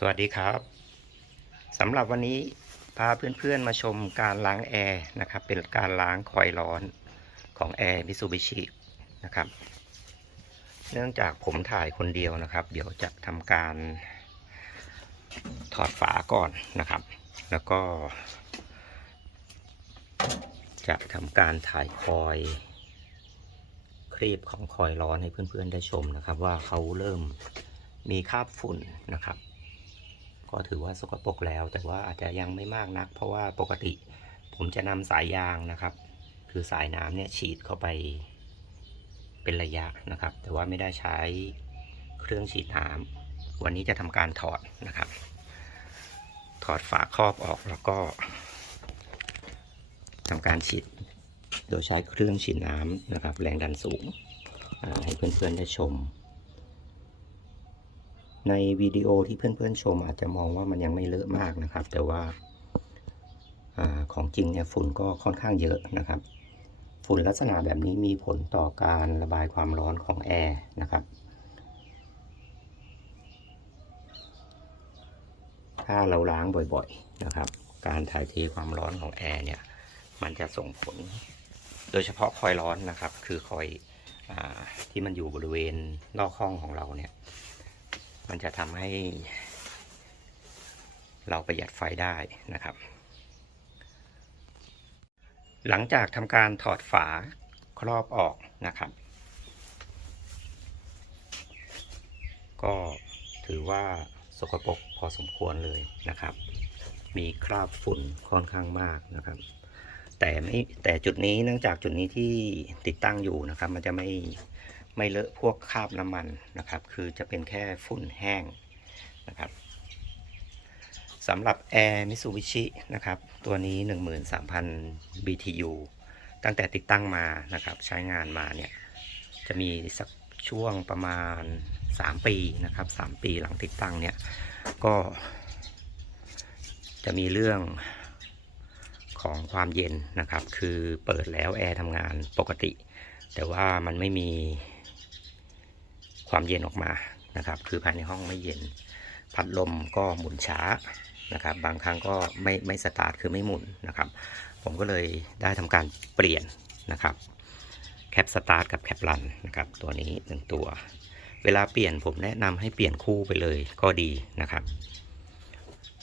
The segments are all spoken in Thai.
สวัสดีครับสำหรับวันนี้พาเพื่อนๆมาชมการล้างแอร์นะครับ เป็นการล้างคอยล์ร้อนของแอร์มิซูบิชินะครับ เนื่องจากผมถ่ายคนเดียวนะครับ เดี๋ยวจะทำการถอดฝาก่อนนะครับ แล้วก็ จะทำการถ่ายคอยครีบของคอยล์ร้อนให้เพื่อนๆได้ชมนะครับ ว่าเขาเริ่มมีคราบฝุ่นนะครับ ก็ถือว่าสกปรกแล้ว แต่ว่าอาจจะยังไม่มากนัก เพราะว่าปกติผมจะนำสายยางนะครับ คือสายน้ำเนี่ยฉีดเข้าไปเป็นระยะนะครับ แต่ว่าไม่ได้ใช้เครื่องฉีดน้ำวันนี้จะทำการถอดนะครับ ถอดฝาครอบออกแล้วก็ทำการฉีดโดยใช้เครื่องฉีดน้ำนะครับ แรงดันสูงให้เพื่อนๆได้ชม ในวิดีโอที่เพื่อนๆชมอาจจะมองว่ามันยังไม่เลอะมากนะครับ แต่ว่าอของจริงเนี่ยฝุ่นก็ค่อนข้างเยอะนะครับ ฝุ่นลักษณะแบบนี้มีผลต่อการระบายความร้อนของแอร์นะครับ ถ้าเราล้างบ่อยๆนะครับ การถ่ายเทความร้อนของแอร์เนี่ยมันจะส่งผล โดยเฉพาะคอยร้อนนะครับ คือคอยอที่มันอยู่บริเวณนอกห้องของเราเนี่ย มันจะทำให้ เราประหยัดไฟได้นะครับ หลังจากทำการถอดฝาครอบออกนะครับ ก็ถือว่าสกปรกพอสมควรเลยนะครับ มีคราบฝุ่นค่อนข้างมากนะครับ แต่ไม่แต่จุดนี้เนื่องจากจุดนี้ที่ติดตั้งอยู่นะครับ มันจะไม่ ไม่เลอะพวกคราบน้ำมันนะครับ คือจะเป็นแค่ฝุ่นแห้งนะครับสำหรับ Air Mitsubishi นะครับ ตัวนี้ 13,000 BTU ตั้งแต่ติดตั้งมานะครับ ใช้งานมาเนี่ย จะมีสักช่วงประมาณ 3 ปีนะครับ 3 ปีหลังติดตั้งเนี่ย ก็ จะมีเรื่องของความเย็นนะครับ คือเปิดแล้วแอร์ทำงานปกติ แต่ว่ามันไม่มี ความเย็นออกมานะครับ คือภายในห้องไม่เย็น พัดลมก็หมุนช้านะครับ บางครั้งก็ไม่ไม่สตาร์ทคือไม่หมุนนะครับ ผมก็เลยได้ทำการเปลี่ยนนะครับแคปสตาร์ทกับแคปรันนะครับตัวนี้หนึ่งตัว เวลาเปลี่ยนผมแนะนำให้เปลี่ยนคู่ไปเลยก็ดีนะครับ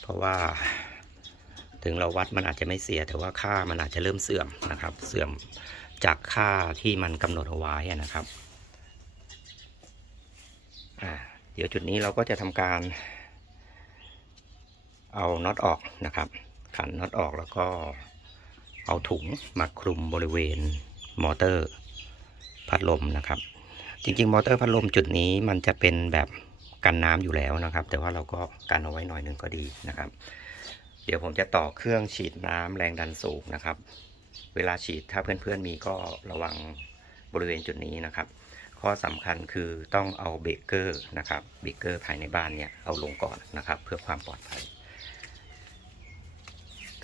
เพราะว่าถึงเราวัดมันอาจจะไม่เสีย แต่ว่าค่ามันอาจจะเริ่มเสื่อมนะครับ เสื่อมจากค่าที่มันกำหนดเอาไว้นะครับ เดี๋ยวจุดนี้เราก็จะทำการ เอาน็อตออกนะครับ ขันน็อตออกแล้วก็เอาถุงมาคลุมบริเวณมอเตอร์พัดลมนะครับ จริง ๆ มอเตอร์พัดลมจุดนี้มันจะเป็นแบบกันน้ำอยู่แล้วนะครับ แต่ว่าเราก็กันเอาไว้หน่อยหนึ่งก็ดีนะครับ เดี๋ยวผมจะต่อเครื่องฉีดน้ำแรงดันสูงนะครับ เวลาฉีดถ้าเพื่อนๆมีก็ระวังบริเวณจุดนี้นะครับ ข้อสำคัญคือต้องเอาเบเกอร์นะครับเบเกอร์ภายในบ้านเนี่ยเอาลงก่อนนะครับ เพื่อความปลอดภัย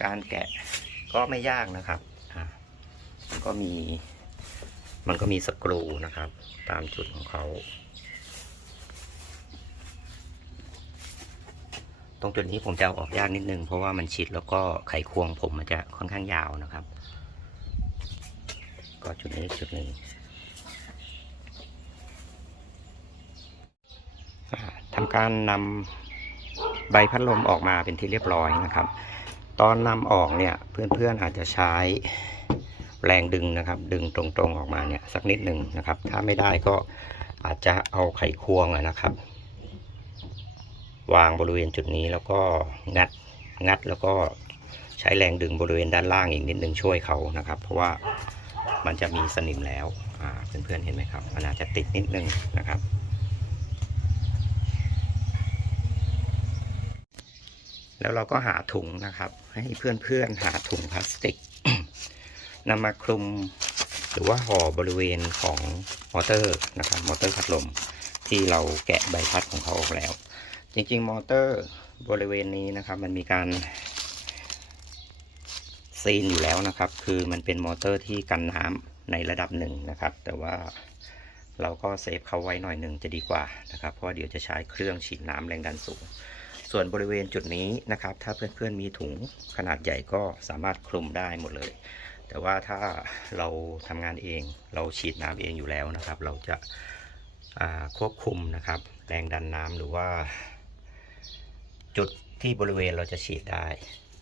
การแกะก็ไม่ยากนะครับมันก็มี มันก็มีสกรูนะครับ ตามจุดของเขา ตรงจุดนี้ผมจะเอาออกยากนิดนึง เพราะว่ามันชิดแล้วก็ไขควงผมมันจะค่อนข้างยาวนะครับ ก็จุดนี้จุดหนึ่ง อ่าทำ การนำใบพัดลมออกมาเป็นที่เรียบร้อยนะครับ ตอนนำออกเนี่ยเพื่อนๆอาจจะใช้แรงดึงนะครับ ดึงตรงๆออกมาเนี่ยสักนิดหนึ่งนะครับ ถ้าไม่ได้ก็อาจจะเอาไขควงนะครับ วางบริเวณจุดนี้แล้วก็งัดงัดแล้วก็ใช้แรงดึงบริเวณด้านล่างอีกนิดนึงช่วยเขานะครับ เพราะว่ามันจะมีสนิมแล้วเพื่อนๆเห็นไหมครับมันอาจจะติดนิดนึงนะครับ แล้วเราก็หาถุงนะครับ ให้เพื่อนๆหาถุงพลาสติกนำมาคลุมหรือว่าห่อบริเวณของมอเตอร์นะครับมอเตอร์พัดลมที่เราแกะใบพัดของเขาออกแล้ว จริงๆ มอเตอร์บริเวณนี้นะครับ มันมีการซีนอยู่แล้วนะครับ คือมันเป็นมอเตอร์ที่กันน้ำในระดับหนึ่งนะครับ แต่ว่าเราก็เซฟเขาไว้หน่อยหนึ่งจะดีกว่านะครับ เพราะว่าเดี๋ยวจะใช้เครื่องฉีดน้ำแรงดันสูง ส่วนบริเวณจุดนี้นะครับ ถ้าเพื่อนๆมีถุงขนาดใหญ่ก็สามารถคลุมได้หมดเลย แต่ว่าถ้าเราทำงานเองเราฉีดน้ำเองอยู่แล้วนะครับ เราจะาควบคุมนะครับแรงดันน้ำหรือว่า จุดที่บริเวณเราจะฉีดได้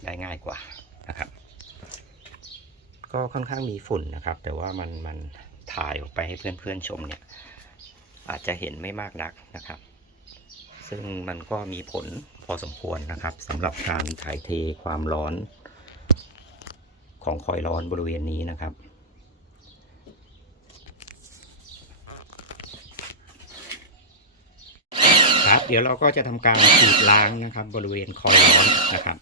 ได้ง่ายกว่านะครับ ก็ค่อนข้างมีฝุ่นนะครับ แต่ว่ามันมันถ่ายออกไปให้เพื่อนๆชมเนี่ยอาจจะเห็นไม่มากนักนะครับ ซึ่งมันก็มีผล พอสมควรนะครับสำหรับการถ่ายเทความร้อนของคอยร้อนบริเวณนี้นะครับครับ เดี๋ยวเราก็จะทำการฉีดล้างนะครับ บริเวณคอยร้อนนะครับ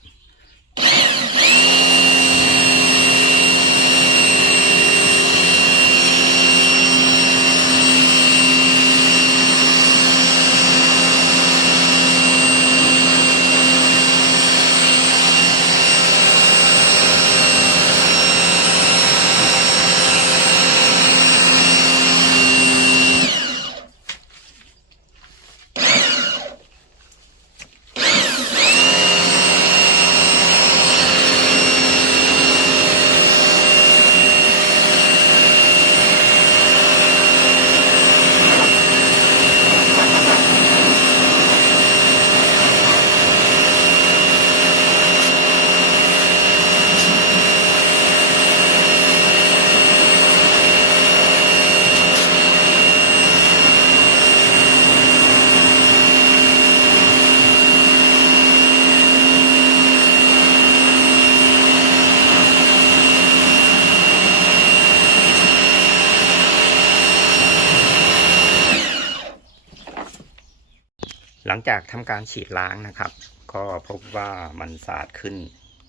หลังจากทำการฉีดล้างนะครับ ก็พบว่ามันสะอาดขึ้น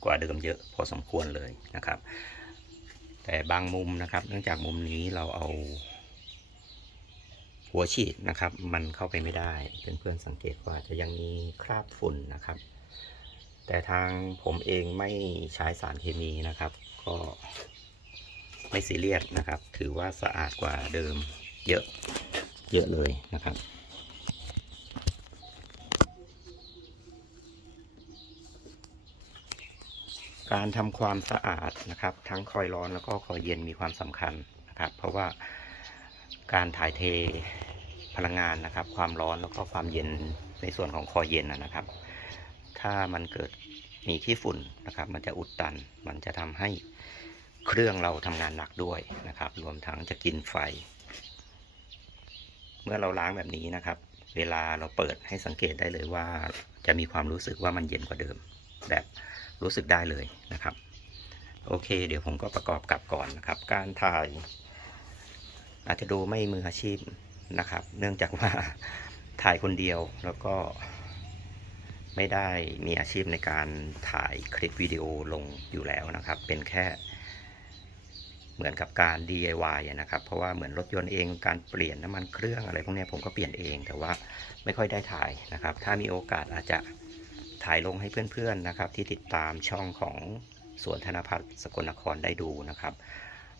กว่าเดิมเยอะพอสมควรเลยนะครับ แต่บางมุมนะครับ เนื่องจากมุมนี้เราเอาหัวฉีดนะครับ มันเข้าไปไม่ได้เพื่อนๆสังเกตว่าจะยังมีคราบฝุ่นนะครับ แต่ทางผมเองไม่ใช้สารเคมีนะครับ ก็ไม่ซีเรียสนะครับ ถือว่าสะอาดกว่าเดิมเยอะเยอะเลยนะครับ การทำความสะอาดนะครับ ทั้งคอยร้อนแล้วก็คอยเย็นมีความสำคัญนะครับ เพราะว่าการถ่ายเทพลังงานนะครับ ความร้อนแล้วก็ความเย็นในส่วนของคอยเย็นนะครับ ถ้ามันเกิดมีขี้ฝุ่นนะครับ มันจะอุดตัน มันจะทำให้เครื่องเราทำงานหนักด้วยนะครับ รวมทั้งจะกินไฟ เมื่อเราล้างแบบนี้นะครับ เวลาเราเปิดให้สังเกตได้เลยว่า จะมีความรู้สึกว่ามันเย็นกว่าเดิมแบบ รู้สึกได้เลยนะครับ โอเค เดี๋ยวผมก็ประกอบกับก่อนนะครับ การถ่าย อาจจะดูไม่มืออาชีพนะครับ เนื่องจากว่าถ่ายคนเดียวแล้วก็ไม่ได้มีอาชีพในการถ่ายคลิปวิดีโอลงอยู่แล้วนะครับ เป็นแค่เหมือนกับการ DIY นะครับ เพราะว่าเหมือนรถยนต์เองการเปลี่ยนน้ำมันเครื่องอะไรพวกนี้ผมก็เปลี่ยนเอง แต่ว่าไม่ค่อยได้ถ่ายนะครับ ถ้ามีโอกาสอาจจะ ถ่ายลงให้เพื่อนๆนะครับ ที่ติดตามช่องของสวนธนพัฒน์สกลนครได้ดูนะครับ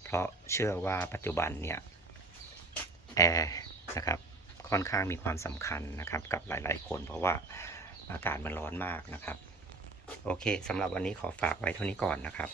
เพราะเชื่อว่าปัจจุบันเนี่ยแอร์นะครับค่อนข้างมีความสำคัญนะครับกับหลายๆคน เพราะว่าอากาศมันร้อนมากนะครับ โอเคสำหรับวันนี้ขอฝากไว้เท่านี้ก่อนนะครับ